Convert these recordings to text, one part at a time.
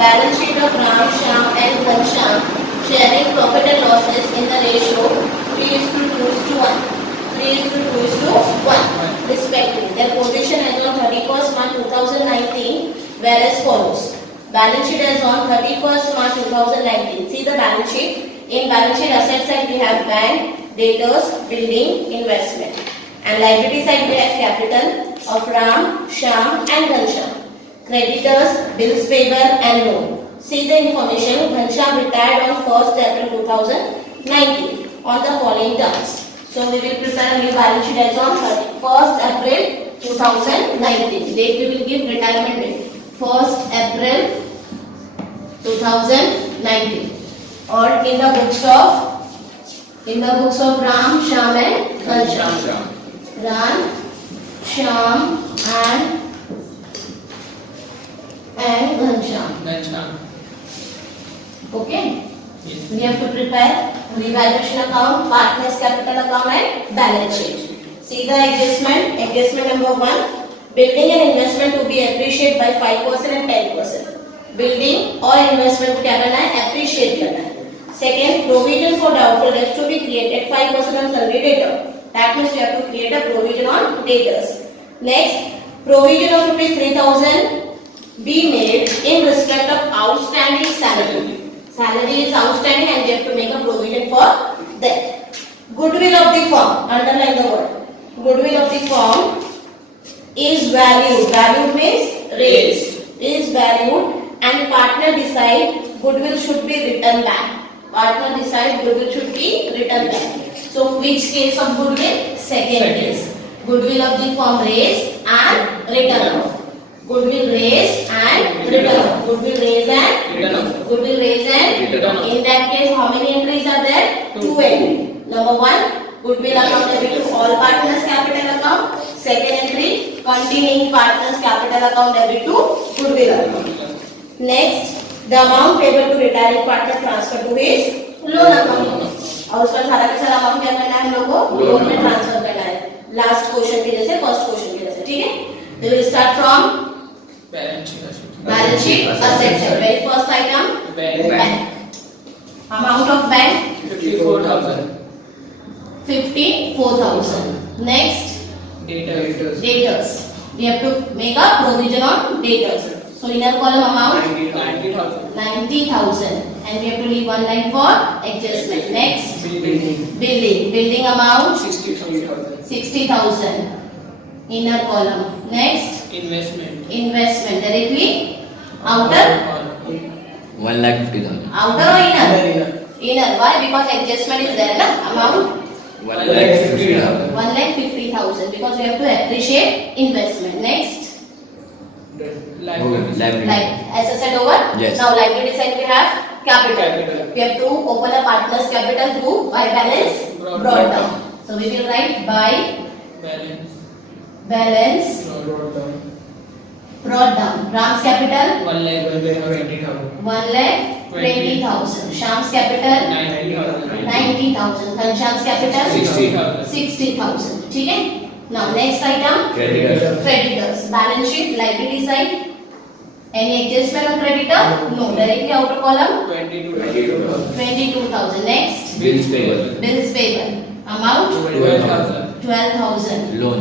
balance sheet of Ram, Shyam and Ghanshyam sharing profit and losses in the ratio 3:2:1. 3:2:1 respectively. Their position as on 31st March 2019 were as follows. Balance sheet as on 31st March 2019. See the balance sheet. In balance sheet asset side we have bank, debtors, building, investment. And liability side we have capital of Ram, Shyam and Ghanshyam. Creditors, bills payable and loan. See the information. Ghanshyam retired on 1st April 2019 on the following terms. So we will prepare a new balance sheet as on 1st April 2019. Date we will give retirement date. 1st April 2019. Or in the books of Ram, Shyam and Ghanshyam. Ram, Shyam and Ghanshyam. Okay. Yes. We have to prepare revaluation account, partners capital account and balance sheet. See the adjustment. Adjustment number 1. Building and investment to be appreciated by 5% and 10%. Building or investment को क्या करना है? Appreciate करना है. Second, provision for doubtful debts to be created 5% on salary debtor. That means we have to create a provision on debtors. Next, provision of ₹3,000 be made in respect of outstanding salary. Salary is outstanding and we have to make a provision for that. Goodwill of the firm. Underline the word. Goodwill of the firm is valued. Valued means raised. Is valued and partner decide goodwill should be returned back. Partner decide goodwill should be returned back. So which case of goodwill? Second case. Goodwill of the firm raised and return off. Goodwill raised and return off. Goodwill raised and goodwill raised and return off. in that case how many entries are there? 2 entries. Number 1, goodwill account debit to all partners capital account. Second entry, continuing partners capital account debit to goodwill account. Next, the amount payable to retiring partner transfer to his loan account. और उसका सारा का सारा amount क्या करना है हम लोग को लोन में ट्रांसफर करना है. लास्ट क्वेश्चन के जैसे फर्स्ट क्वेश्चन के जैसे. ठीक है. We will start from balance sheet assets. Very first item bank. Amount of bank 54,000. 54,000. Next, debtors. We have to make a provision on debtors. So inner column amount 90,000 and we have to leave one line for adjustment. Next, building amount 60,000. Inner column. Next, investment directly outer 1,50,000. outer or inner? Inner. Why? Because adjustment is there na amount 1,50,000. 1,50,000 because we have to appreciate investment. Next, Liability. like as I said over. Yes. Now liability side we have capital. We have to open a partner's capital through by balance brought down. So we will write by balance brought down. Ram's capital 1,20,000. Shyam's capital 90,000. Ghanshyam's capital 60,000. ठीक है. Now next item creditors. Balance sheet liability side. Any adjustment on creditor? No. Directly outer column 22,000. Next, Bills payable. bills payable. Amount 12,000. Loan.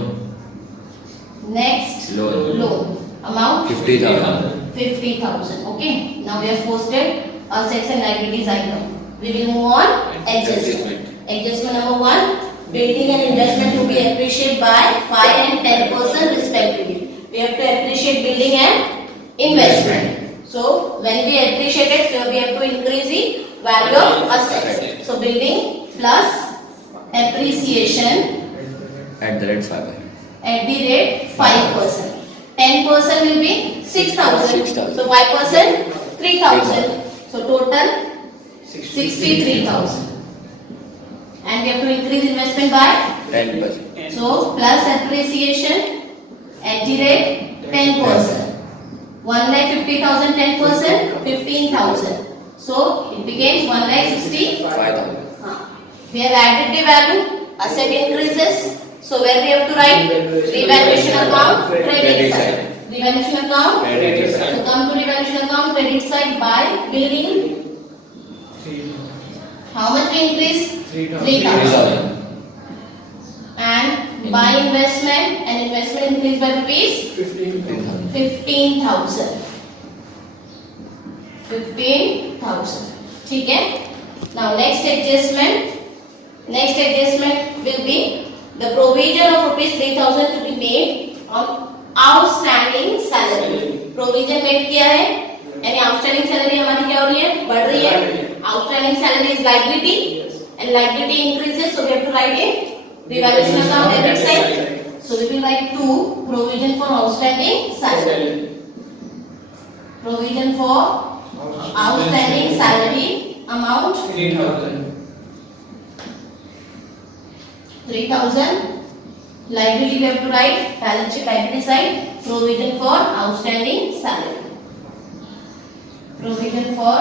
Next, loan. Amount 50,000. 50,000. Okay. Now we have posted assets and liabilities item. We will move on adjustment. Adjustment number 1. Building and investment to be appreciated by 5 and 10% respectively. We have to appreciate building and investment. So when we appreciate it, so we have to increase the value of assets. So building plus appreciation At the rate 5. at the rate 5%. 10% will be 6,000. 6,000. So 5% 3,000. So total 63,000. And we have to increase investment by 10%. so plus appreciation at the rate 10%. 1,50,000 10% 15,000. So it becomes 1,60,000. 5,000. We have added the value. Asset increases. So where we have to write revaluation account credit side. Revaluation account. Credit So side. come to revaluation account, credit side by building. How much we increase? 3,000. 3,000. And by investment, and investment increased by rupees 15,000. 15,000. 15,000. ठीक है? Now next adjustment. Next adjustment will be the provision of rupees 3,000 to be made on outstanding salary. Provision made किया है, यानी outstanding salary हमारी क्या हो रही है? बढ़ रही है. Outstanding salary is liability, and liability increases, so we have to write a revaluation account debit side. So we will write 2 provision for outstanding salary. Provision for outstanding salary amount 3,000. Liability we have to write balance sheet liability side. Provision for outstanding salary. Provision for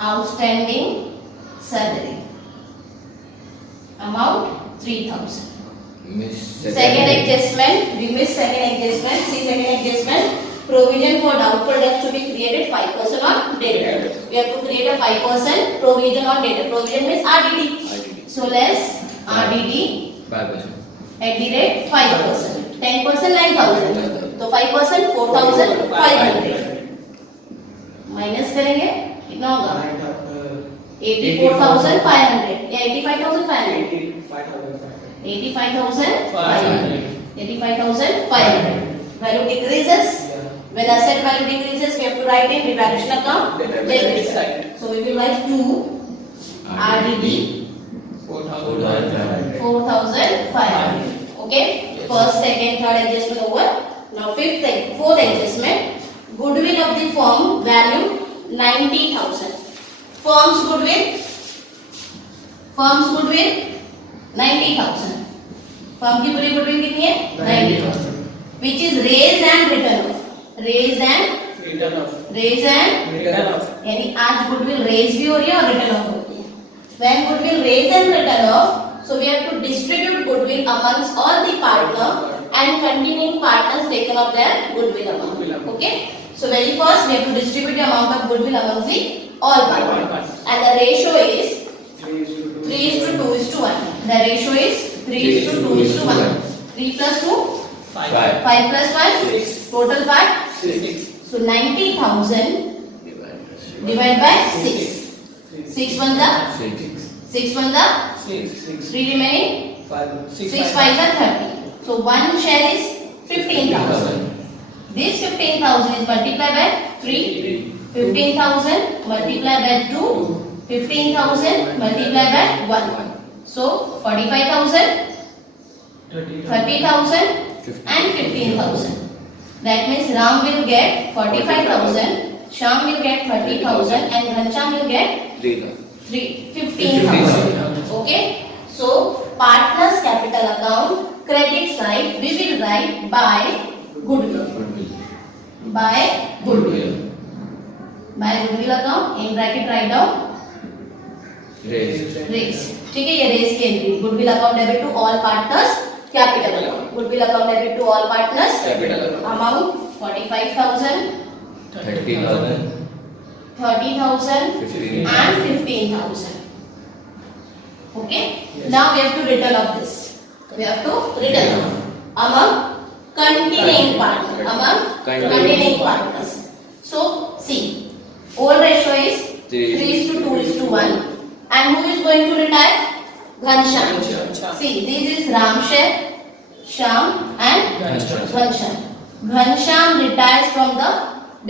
outstanding salary amount 3,000. Miss Second adjustment, we missed second adjustment. See second adjustment. Provision for doubtful debts to be created 5% on debtor. We have to create a 5% provision on debtor. Provision means RDD. RDD. So less RDD 5%. at the rate 5%. 10% 9,000. तो 5% 4,500. Minus करेंगे कितना होगा? 84,500 या 85,500? 85,500. 85,500. Value decreases. When asset value decreases, we have to write in revaluation account debit side. So we will write 2 RDD 4,500. 4,500. Okay. First, second, third adjustment over. Now fourth adjustment. Goodwill of the firm value 90,000. Firm's goodwill 90,000. Firm की पूरी goodwill कितनी है? 90,000. Which is raised and written off. Raised and यानी आज goodwill raise भी हो रही है और रिटर्न ऑफ होती है. When goodwill raised and written off, so we have to distribute goodwill amongst all the partner and continuing partners taken of their goodwill amount. Okay. So very first we have to distribute the amount of goodwill amongst the all partners, and the ratio is 3:2:1. The ratio is 3:2:1. 3 plus 2, 5 plus 1, 6. total part 6. So 90,000 divided by 6. 6 1 the 6 1 the 3 remaining 6 5 are 30. So one share is 15,000. This 15,000 is multiplied by 3. 15,000 multiplied by 2. 15,000 multiplied by 1. So 45,000, 30,000 and 15,000. That means Ram will get 45,000, Shyam will get 30,000 and Ghanshyam will get 15,000. Okay. So partners capital account credit side we will write by goodwill. By goodwill. By goodwill account in bracket write down raise. ठीक है, ये रेस के entry. Goodwill account debit to all partners capital account. Goodwill account debit to all partners Capital account. Amount 45,000, 30,000. 30,000 15,000. and 15,000. Okay. Now we have to return of this. We have to return off among continuing partners. Among continuing partners. So see, old ratio is 3:2:1. And who is going to retire? Ghanshyam. See, this is Ram share, Shyam and Ghanshyam. Ghanshyam retires from the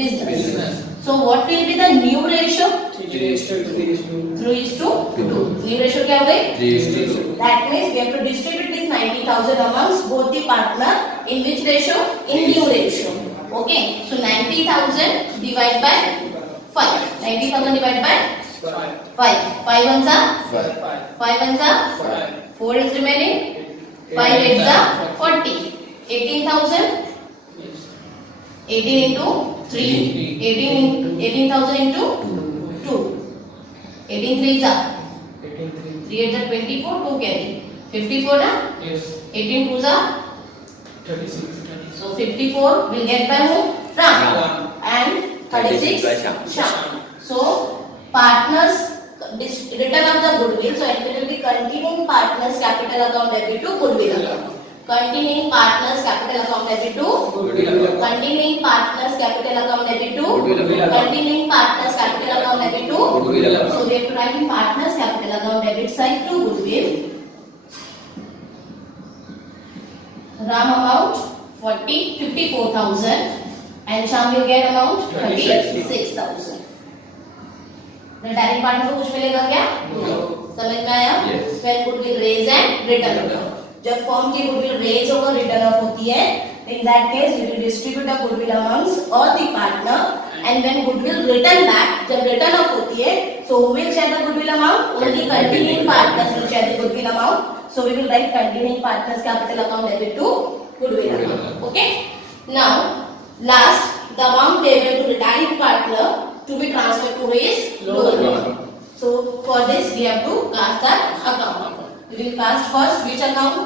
business. So what will be the new ratio? 3:2. New ratio क्या हो गई? 3:2. That means we have to distribute this 90,000 amongst both the partner. In which ratio? In new ratio. Okay. So 90,000 divided by 5. 90,000 divided by 5. 5 ones are 5 ones are 4 is remaining. 5 8s are 40. 18,000. 18 into 3. 18,000 into 2. 18 3s are 3 8s are 24. 2 carry 54 na. 18 2s are So 54 will get by whom? Ram. And 36 by Shyam. Shyam. So partners return of the goodwill. So it will be continuing partners capital account debit to goodwill account. Continuing partners capital account debit to continuing partners capital account debit to continuing partners capital account debit to Goodwill account. So we have to write in partners capital account debit side to goodwill. Ram amount 54,000 and Shyam will get amount 36,000. Direct partner को कुछ मिलेगा क्या? समझ में आया? Yes. When goodwill raise and return off. जब firm की goodwill raise होकर return off होती है, in that case we will distribute the goodwill amounts all the partner, and when goodwill return back, जब return off होती है, so who will share the goodwill amount? Only continuing partners will share the goodwill amount. So we will write continuing partners capital account debit to goodwill account. Okay. Now last, the amount payable to retiring partner to be transferred to his loan account. So for this we have to cast that account. We will cast first which account?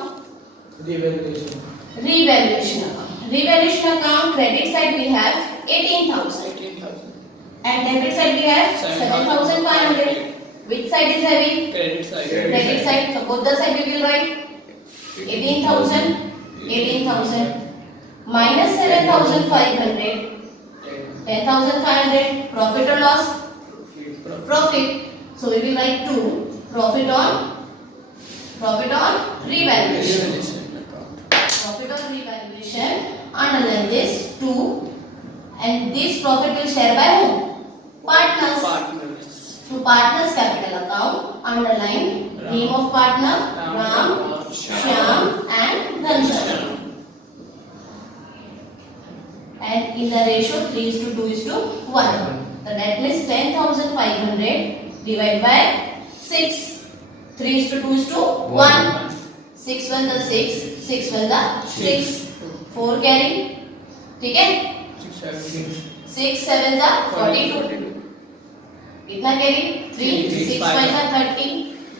Revaluation. Revaluation account. Revaluation account, credit side we have 18,000 18,000. and debit side we have 7,500. Which side is heavy? Credit side. Credit side. So both the side we will write 18,000 minus 7,500 10,500. Profit or loss? Profit. So we will write 2. Profit on revaluation. Revaluation account. Profit on revaluation. Underline this 2, and this profit will share by whom? Partners. Partners. To partners capital account. Underline name of partner Ram, Shyam, and Ghanshyam. And in the ratio 3:2:1. So that means 10,500 divided by 6. 3:2:1. 6 1 the 6, 6 1 the 6. 4 carry. ठीक है? 6 7 the 42. कितना carry? 3. 6 5 the 30.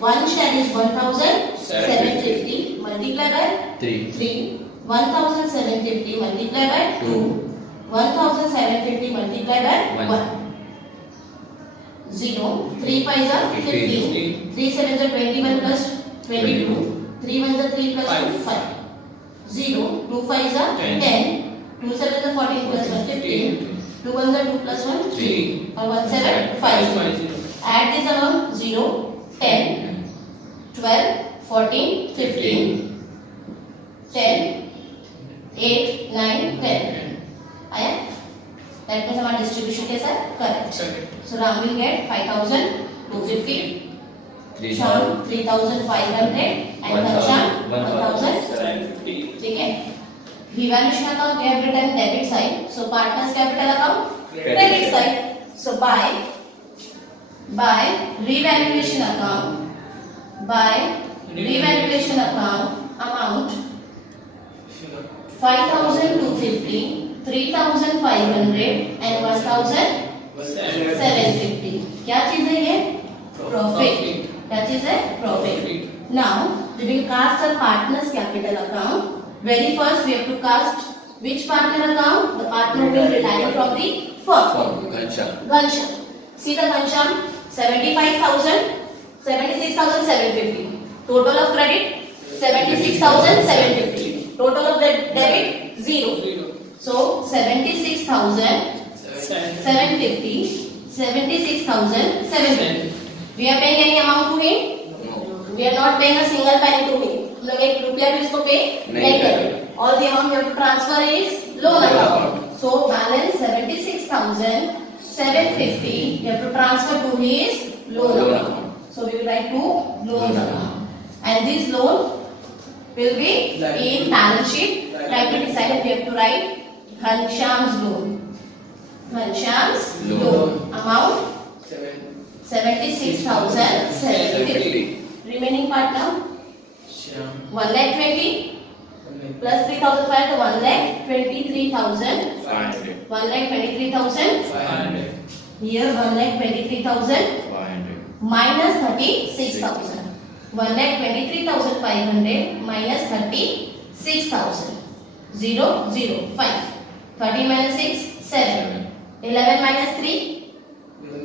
1 share is 1,750 multiplied by 3. 1,750 multiplied by 2. 1,750 multiplied by 1. 0. 3 5 are 15. 3 7 are 21 plus 22. 3 1 are 3 plus 2 5. 0. 2 5 are 10. 2 7 are 14 plus 1 15. 2 1 are 2 plus 1 3. Or 1 7 5. Add this amount 0, 10, 12, 14, 15, 10, 8, 9, 10. आया? That means हमारा distribution कैसा है? Correct. So Ram will get 5,250, Shyam 3,500 and Ghanshyam 1,000. ठीक है? Revaluation account we have written debit side. So partners capital account credit side. So by revaluation account amount 5,250, 3,500 and 1,750. क्या चीज है ये? Profit. क्या चीज है? Profit. Now we will cast a partners capital account. Very first we have to cast which partner account? The partner who will retire from the firm. Ghanshyam. See the Ghanshyam 75,000, 76,750. Total of credit 76,750. Total of the debit 0. So 76,750. 76,750. We are paying any amount to him? We are not paying a single penny to him. हम लोग 1 रुपया भी इसको पे नहीं करेंगे. All the amount we have to transfer is loan account. So balance 76,750 we have to transfer to his loan account. So we will write to loan account. And this loan will be in balance sheet. Right to decide we have to write Ghanshyam's loan. Ghanshyam's loan amount 76,750. Remaining part now 1,20,000 plus 3,500 to 1,23,000. 1,23,500. Here 1,23,000 minus 36,000. 1,23,500 minus 36,000. 0, 0, 5. 13 minus 6, 7. 11 minus 3,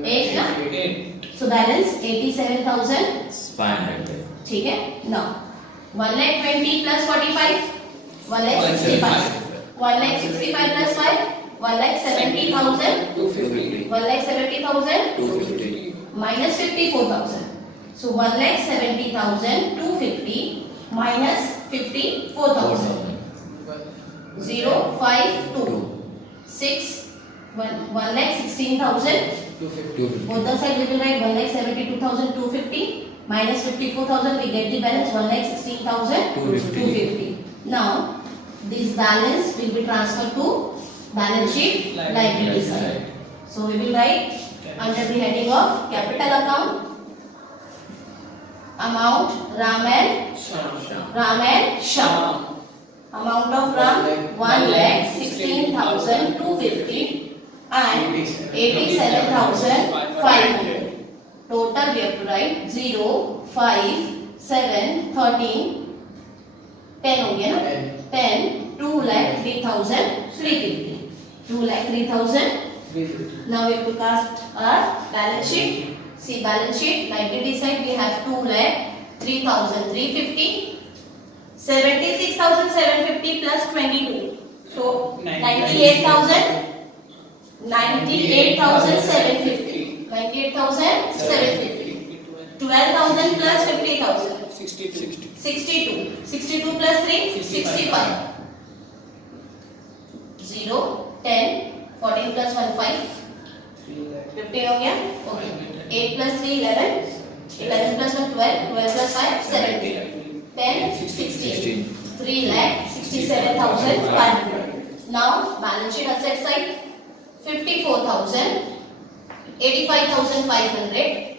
8 ना? 8. So balance 87,000. 500. ठीक है? Now 1,20,000 plus 45, 1,65,000. 1,65,000 plus 5, 1,70,000. 250. 1,70,000 250. minus 54,000. So 1,70,000 250 minus 54,000. 0, 5, 2, 6, 1,16,000. 250. Both the side we will write 1,72,250 minus 54,000. We get the balance 1,16,250. Now this balance will be transferred to balance sheet liability side. So we will write under the heading of capital account amount Ram and Sham. Amount of Ram 1,16,250 and 87,500. Total we have to write 0, 5, 7, 13, 10 हो गया ना? 10, 2,03,350. 2,03,000. Now we have to cast our balance sheet. See balance sheet, liability side we have 2,03,350. 76,750 plus 22. So 98,000. 98,750. 98,750. 12,000 plus 50,000. 62. 62. 62 plus 3, 65. 0, 10, 14 plus 1, 5. 15 हो गया? Okay. 8 plus 3, 11. 11 plus 1, 12. 12 plus 5, 17. 10, 16. 3,67,500. Now balance sheet asset side 54,000, 85,500,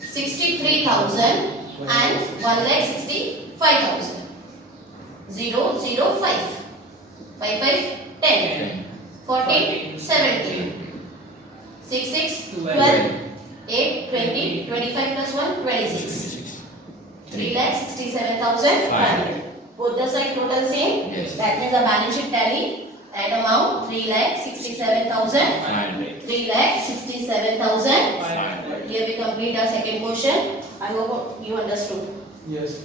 63,000 and 1,65,000. 0, 0, 5. 5, 5, 10. 14, 17. 6, 6, 12. 8, 20. 25 plus 1, 26. 3,67,500. Both the side total same. Yes. That means the balance sheet tally. Add amount 3,67,000. 3,67,000. Here we complete our second question. I hope you understood. Yes.